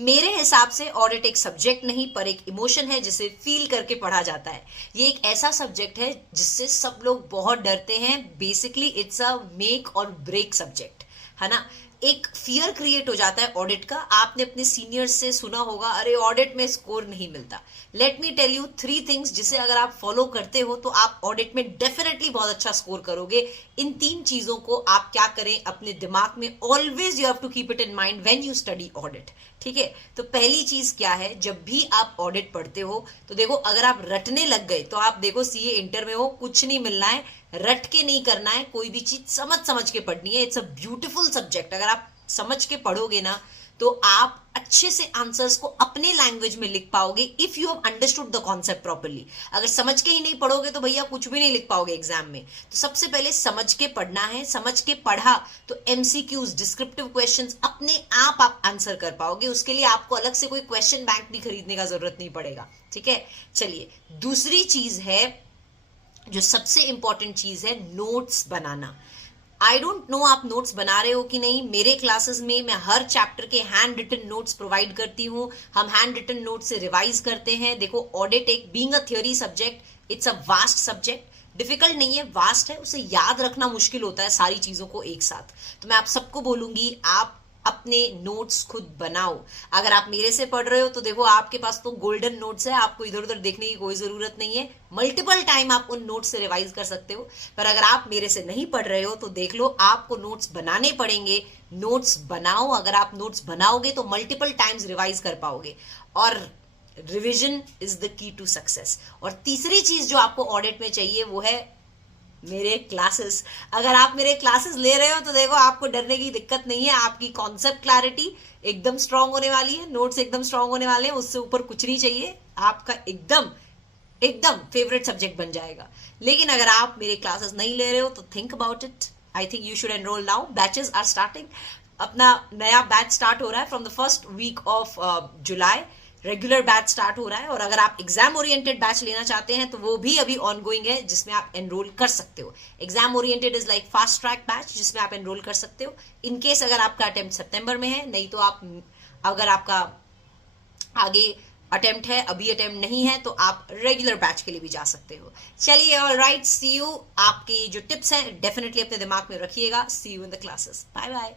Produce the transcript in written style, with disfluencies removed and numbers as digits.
मेरे हिसाब से ऑडिट एक सब्जेक्ट नहीं पर एक इमोशन है जिसे फील करके पढ़ा जाता है। ये एक ऐसा सब्जेक्ट है जिससे सब लोग बहुत डरते हैं। बेसिकली इट्स अ मेक और ब्रेक सब्जेक्ट, है ना। एक फियर क्रिएट हो जाता है ऑडिट का। आपने अपने सीनियर्स से सुना होगा, अरे ऑडिट में स्कोर नहीं मिलता। Let me tell you 3 things जिसे अगर आप फॉलो करते हो तो आप ऑडिट में डेफिनेटली बहुत अच्छा स्कोर करोगे। इन 3 चीजों को आप क्या करें अपने दिमाग में, always you have to keep it in mind when you study audit. ठीक है, तो पहली चीज क्या है, जब भी आप ऑडिट पढ़ते हो तो देखो, अगर आप रटने लग गए तो आप देखो सीए इंटर में हो, कुछ नहीं मिलना है। रट के नहीं करना है, कोई भी चीज समझ समझ के पढ़नी है। It's a beautiful subject. अगर आप समझ के पढ़ोगे ना तो आप अच्छे से आंसर्स को अपने लैंग्वेज में लिख पाओगे, if you have understood the concept properly. अगर समझ के ही नहीं पढ़ोगे तो भैया कुछ भी नहीं लिख पाओगे एग्जाम में। तो सबसे पहले समझ के पढ़ना है। समझ के पढ़ा तो एमसीक्यूज, डिस्क्रिप्टिव क्वेश्चंस अपने आप आंसर कर पाओगे। उसके लिए आपको अलग से कोई क्वेश्चन बैंक भी खरीदने का जरूरत नहीं पड़ेगा। ठीक है, चलिए दूसरी चीज है, जो सबसे इंपॉर्टेंट चीज है, notes banana. I don't know आप नोट्स बना रहे हो कि नहीं। मेरे क्लासेस में मैं हर चैप्टर के हैंड रिटन नोट्स प्रोवाइड करती हूँ। हम हैंड रिटन नोट से रिवाइज करते हैं। देखो ऑडिट एक being a theory subject, it's a vast subject. Difficult नहीं है, वास्ट है। उसे याद रखना मुश्किल होता है सारी चीजों को एक साथ। तो मैं आप सबको बोलूंगी, आप अपने नोट्स खुद बनाओ। अगर आप मेरे से पढ़ रहे हो तो देखो आपके पास तो गोल्डन नोट्स है, आपको इधर उधर देखने की कोई जरूरत नहीं है। मल्टीपल टाइम आप उन नोट्स से रिवाइज कर सकते हो। पर अगर आप मेरे से नहीं पढ़ रहे हो तो देख लो, आपको नोट्स बनाने पड़ेंगे। नोट्स बनाओ। अगर आप नोट्स बनाओगे तो मल्टीपल टाइम्स रिवाइज कर पाओगे, और revision is the key to success. और तीसरी चीज जो आपको ऑडिट में चाहिए वो है मेरे क्लासेस। अगर आप मेरे क्लासेस ले रहे हो तो देखो आपको डरने की दिक्कत नहीं है। आपकी कॉन्सेप्ट क्लैरिटी एकदम स्ट्रांग होने वाली है, नोट्स एकदम स्ट्रांग होने वाले हैं। उससे ऊपर कुछ नहीं चाहिए, आपका एकदम एकदम फेवरेट सब्जेक्ट बन जाएगा। लेकिन अगर आप मेरे क्लासेस नहीं ले रहे हो तो think about it. I think you should enrol now. Batches are starting. अपना नया बैच स्टार्ट हो रहा है from the first week of July. Regular batch start हो रहा है, और अगर आप एग्जाम ओरिएंटेड बैच लेना चाहते हैं तो वो भी अभी ऑनगोइंग है, जिसमें आप एनरोल कर सकते हो। Exam oriented is like fast track batch, जिसमें आप एनरोल कर सकते हो इन केस अगर आपका अटेम्प्ट सितंबर में है। नहीं तो आप, अगर आपका आगे अटेम्प्ट है, अभी अटेम्प्ट नहीं है, तो आप रेगुलर बैच के लिए भी जा सकते हो। चलिए, ऑल राइट, सी यू। आपकी जो टिप्स हैं डेफिनेटली अपने दिमाग में रखिएगा। See you in the classes. Bye bye.